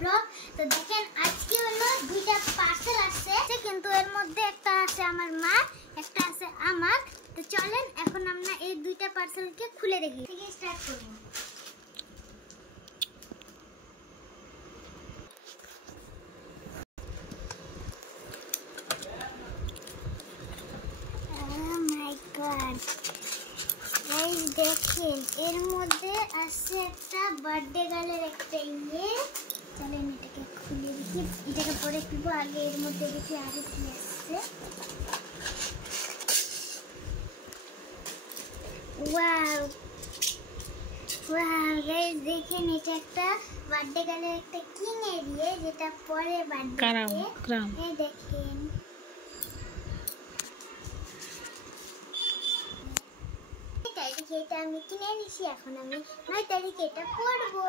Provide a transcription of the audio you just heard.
Blog. তো দেখেন আজকে হলো দুইটা পার্সেল আসছে, কিন্তু এর মধ্যে একটা আছে আমার মা, একটা আছে আমার। তো চলেন এখন আমরা এই দুইটা পার্সেলকে খুলে দেখি। থেকে স্টার্ট করব। দেখেন এর মধ্যে আছে একটা বার্থডে গার্লের একটা ইয়ে। চলেন এটাকে খুলে দেখি, এটাকে পরে দিব। আগে এর মধ্যে দেখি আগে কি আসছে। ওয়াও ওয়াও গাইস, দেখেন এটা একটা বার্থডে গার্লের একটা কিনে দিয়ে, যেটা পরে বার্থডে দেখেন। এটা আমি কিনে নিছি, এখন আমি 9 তারিখে এটা পরবো।